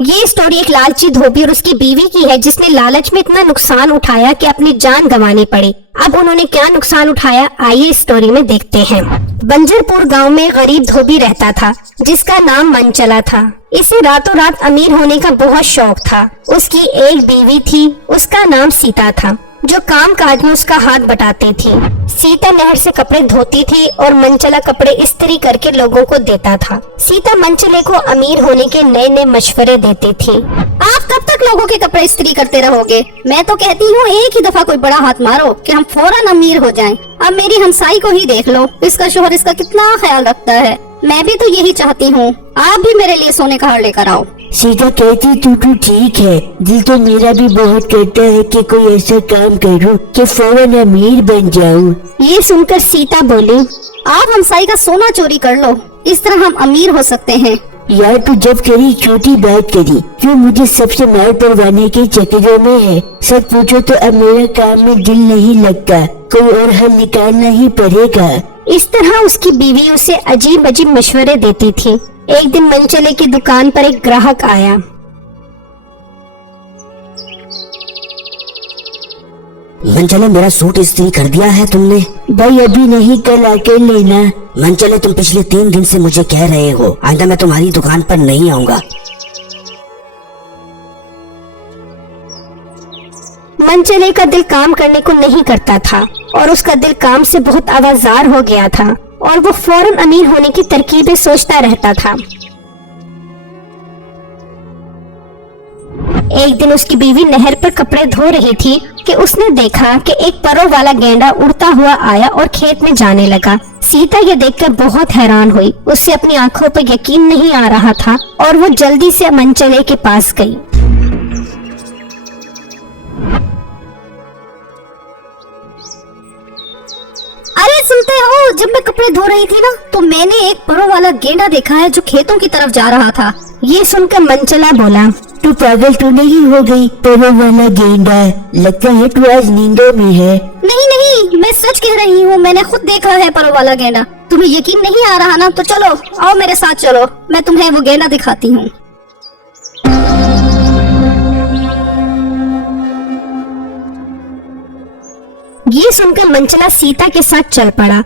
ये स्टोरी एक लालची धोबी और उसकी बीवी की है जिसने लालच में इतना नुकसान उठाया कि अपनी जान गंवानी पड़ी। अब उन्होंने क्या नुकसान उठाया, आइए स्टोरी में देखते हैं। बंजरपुर गांव में गरीब धोबी रहता था जिसका नाम मंचला था। इसे रातों रात अमीर होने का बहुत शौक था। उसकी एक बीवी थी, उसका नाम सीता था, जो काम काज में उसका हाथ बटाती थी। सीता नहर से कपड़े धोती थी और मंचला कपड़े इस्त्री करके लोगों को देता था। सीता मंचले को अमीर होने के नए नए मशवरे देती थी। आप कब तक लोगों के कपड़े इस्त्री करते रहोगे? मैं तो कहती हूँ एक ही दफा कोई बड़ा हाथ मारो कि हम फौरन अमीर हो जाएं। अब मेरी हमसाई को ही देख लो, इसका शोहर इसका कितना ख्याल रखता है। मैं भी तो यही चाहती हूँ, आप भी मेरे लिए सोने का हार लेकर आओ। सीता कहती तू ठीक है, दिल तो मेरा भी बहुत करता है कि कोई ऐसा काम करूं कि फौरन अमीर बन जाऊं। ये सुनकर सीता बोली, आप हमसाई का सोना चोरी कर लो, इस तरह हम अमीर हो सकते हैं। यार तू जब करी छोटी बात करी, क्यों मुझे सबसे मार करवाने के चक्करों में है। सच पूछो तो अब मेरा काम में दिल नहीं लगता, कोई और हल निकालना ही पड़ेगा। इस तरह उसकी बीवी उसे अजीब अजीब मशवरे देती थी। एक दिन मंचले की दुकान पर एक ग्राहक आया। मंचले मेरा सूट इस्त्री कर दिया है तुमने? भाई अभी नहीं, कल आके लेना। मंचले तुम पिछले 3 दिन से मुझे कह रहे हो, आइंदा मैं तुम्हारी दुकान पर नहीं आऊंगा। मंचले का दिल काम करने को नहीं करता था और उसका दिल काम से बहुत आवाजार हो गया था और वो फौरन अमीर होने की तरकीबें सोचता रहता था। एक दिन उसकी बीवी नहर पर कपड़े धो रही थी कि उसने देखा कि एक परों वाला गेंडा उड़ता हुआ आया और खेत में जाने लगा। सीता ये देखकर बहुत हैरान हुई, उससे अपनी आंखों पर यकीन नहीं आ रहा था और वो जल्दी से मंचले के पास गई। अरे सुनते हो, जब मैं कपड़े धो रही थी ना तो मैंने एक परों वाला गेंडा देखा है जो खेतों की तरफ जा रहा था। ये सुनकर मंचला बोला, तू पागल तो नहीं हो गई? परों वाला गेंडा, लगता है तू आज नींदों में है। नहीं नहीं, मैं सच कह रही हूँ, मैंने खुद देखा है परों वाला गेंडा। तुम्हें यकीन नहीं आ रहा ना, तो चलो आओ मेरे साथ चलो, मैं तुम्हें वो गेंडा दिखाती हूँ। ये सुनकर मंचला सीता के साथ चल पड़ा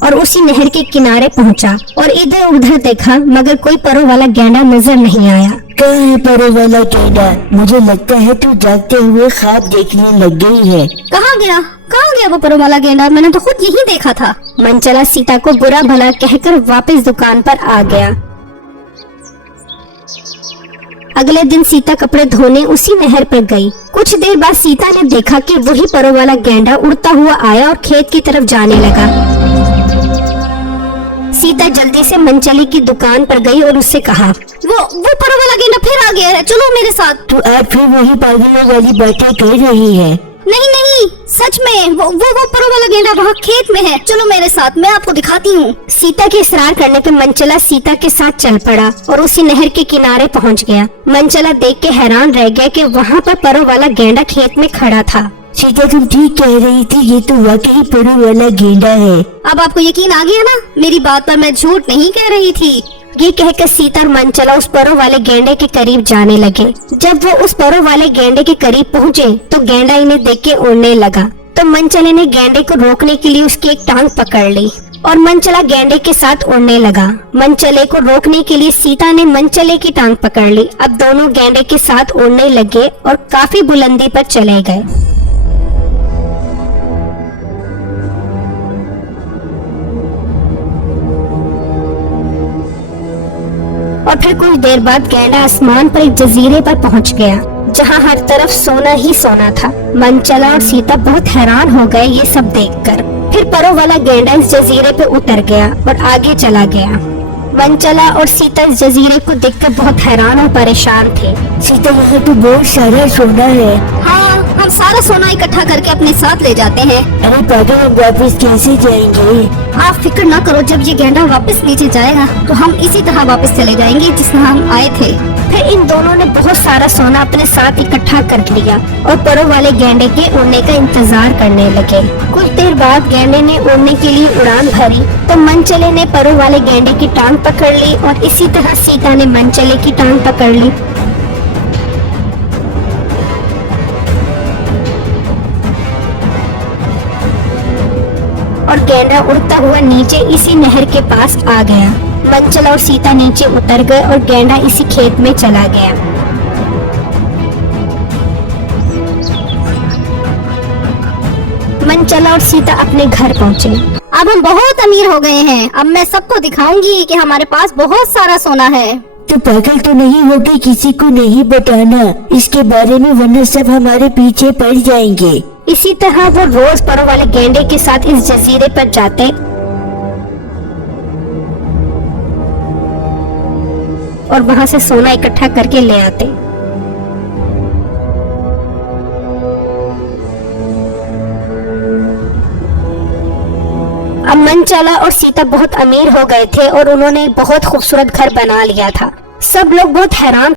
और उसी नहर के किनारे पहुंचा और इधर उधर देखा मगर कोई परों वाला गेंडा नजर नहीं आया। कहाँ है परों वाला गेंडा? मुझे लगता है तू जागते हुए ख्वाब देखने लग गई है। कहाँ गया वो परों वाला गेंडा? मैंने तो खुद यही देखा था। मंचला सीता को बुरा भला कहकर वापस दुकान पर आ गया। अगले दिन सीता कपड़े धोने उसी नहर पर गई। कुछ देर बाद सीता ने देखा कि वही परों वाला गेंडा उड़ता हुआ आया और खेत की तरफ जाने लगा। सीता जल्दी से मंचले की दुकान पर गई और उससे कहा, वो परों वाला गेंडा फिर आ गया है, चलो मेरे साथ। तू आज फिर वही पागलों वाली बातें कर रही है। नहीं, सच में वो परों वाला गेंडा वहाँ खेत में है, चलो मेरे साथ, मैं आपको दिखाती हूँ। सीता के इसरार करने पे मंचला सीता के साथ चल पड़ा और उसी नहर के किनारे पहुँच गया। मंचला देख के हैरान रह गया कि वहाँ पर परों वाला गेंडा खेत में खड़ा था। सीता तुम ठीक कह रही थी, ये तो वाकई परों वाला गेंडा है। अब आपको यकीन आ गया ना, मेरी बात पर मैं झूठ नहीं कह रही थी। ये कहकर सीता और मंचला उस परों वाले गेंडे के करीब जाने लगे। जब वो उस परों वाले गेंडे के करीब पहुँचे तो गेंडा इन्हें देख के उड़ने लगा। तो मंचले ने गेंडे को रोकने के लिए उसकी एक टांग पकड़ ली और मंचला गेंडे के साथ उड़ने लगा। मंचले को रोकने के लिए सीता ने मंचले की टांग पकड़ ली। अब दोनों गेंडे के साथ उड़ने लगे और काफी बुलंदी पर चले गए। और फिर कुछ देर बाद गेंडा आसमान पर एक जजीरे पर पहुंच गया जहां हर तरफ सोना ही सोना था। मंचला और सीता बहुत हैरान हो गए ये सब देखकर। फिर परों वाला गेंडा इस जजीरे पे उतर गया और आगे चला गया। मंचला और सीता इस जजीरे को देखकर बहुत हैरान और परेशान थे। सीता यहाँ तो बहुत सारा सोना है। हाँ, हम सारा सोना इकट्ठा करके अपने साथ ले जाते हैं। अरे पागल, हम वापस कैसे जाएंगे? आप फिक्र ना करो, जब ये गेंडा वापस नीचे जाएगा तो हम इसी तरह वापस चले जाएंगे जिस तरह हम आए थे। फिर इन दोनों ने बहुत सारा सोना अपने साथ इकट्ठा कर लिया और परो वाले गैंडे के उड़ने का इंतजार करने लगे। कुछ देर बाद गैंडे ने उड़ने के लिए उड़ान भरी तो मनचले ने परो वाले गैंडे की टांग पकड़ ली और इसी तरह सीता ने मनचले की टांग पकड़ ली। और गैंडा उड़ता हुआ नीचे इसी नहर के पास आ गया। मनचला और सीता नीचे उतर गए और गैंडा इसी खेत में चला गया। मनचला और सीता अपने घर पहुँचे। अब हम बहुत अमीर हो गए हैं। अब मैं सबको दिखाऊंगी कि हमारे पास बहुत सारा सोना है। तो पागल तो नहीं हो गई, किसी को नहीं बताना इसके बारे में, वरना सब हमारे पीछे पड़ जाएंगे। इसी तरह वो रोज परो वाले गैंडे के साथ इस जजीरे पर जाते और वहाँ से सोना इकट्ठा करके ले आते। अब मनचला और सीता बहुत अमीर हो गए थे और उन्होंने बहुत खूबसूरत घर बना लिया था। सब लोग बहुत हैरान